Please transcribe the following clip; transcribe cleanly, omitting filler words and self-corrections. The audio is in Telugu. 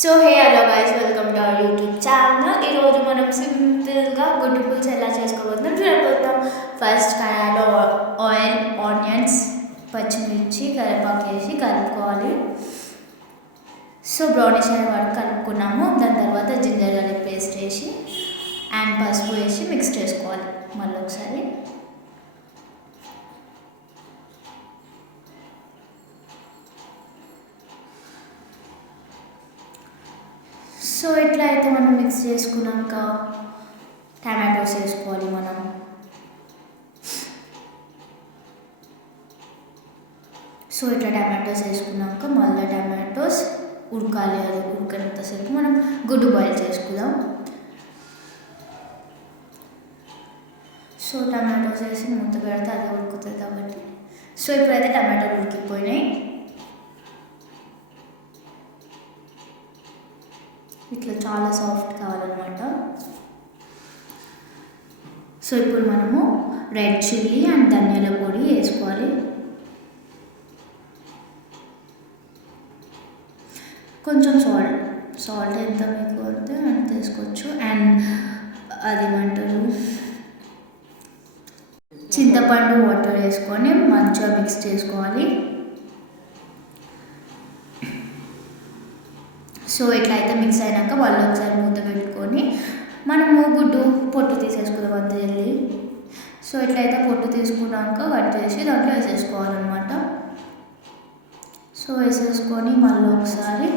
So hey hello guys, welcome to our YouTube channel. ఈరోజు మనం సింపుల్గా గుడ్డు పులుసు ఎలా చేసుకోబోతున్నాం చూడబోతున్నాం. ఫస్ట్ కడాయిలో ఆయిల్, ఆనియన్స్, పచ్చిమిర్చి, కరివేపాకు వేసి కలుపుకోవాలి. సో బ్రౌనిష్ అయ్యే వరకు కలుపుకున్నాము. దాని తర్వాత జింజర్ గార్లిక్ పేస్ట్ వేసి అండ్ పసుపు వేసి మిక్స్ చేసుకోవాలి మళ్ళీ ఒకసారి. సో ఇట్లా అయితే మనం మిక్స్ చేసుకున్నాక టమాటోస్ వేసుకోవాలి మనం. సో ఇట్లా టమాటోస్ వేసుకున్నాక మళ్ళీ టమాటోస్ ఉడకాలి. అది ఉడికినంతసేపు మనం గుడ్డు బాయిల్ చేసుకుందాం. సో టమాటోస్ వేసి మూత పెడితే అది ఉడుకుతుంది కాబట్టి. సో ఇప్పుడైతే టమాటోలు ఉడికిపోయినాయి. ఇట్లా చాలా సాఫ్ట్ కావాలన్నమాట. సో ఇప్పుడు మనము రెడ్ చిల్లీ అండ్ ధనియాల పొడి వేసుకోవాలి. కొంచెం సాల్ట్ ఎంత మీకు అయితే అంత వేసుకోవచ్చు. అండ్ అదేమంటారు, చింతపండు వాటర్ వేసుకొని మంచిగా మిక్స్ చేసుకోవాలి. సో ఇట్లా అయితే మిక్స్ అయినాక వాళ్ళు ఒకసారి మూత పెట్టుకొని మనము గుడ్డు పొట్టు తీసేసుకుందాం అంత జల్లి. సో ఇట్లయితే పొట్టు తీసుకున్నాక కట్ చేసి దాంట్లో వేసేసుకోవాలన్నమాట. సో వేసేసుకొని మళ్ళీ ఒకసారి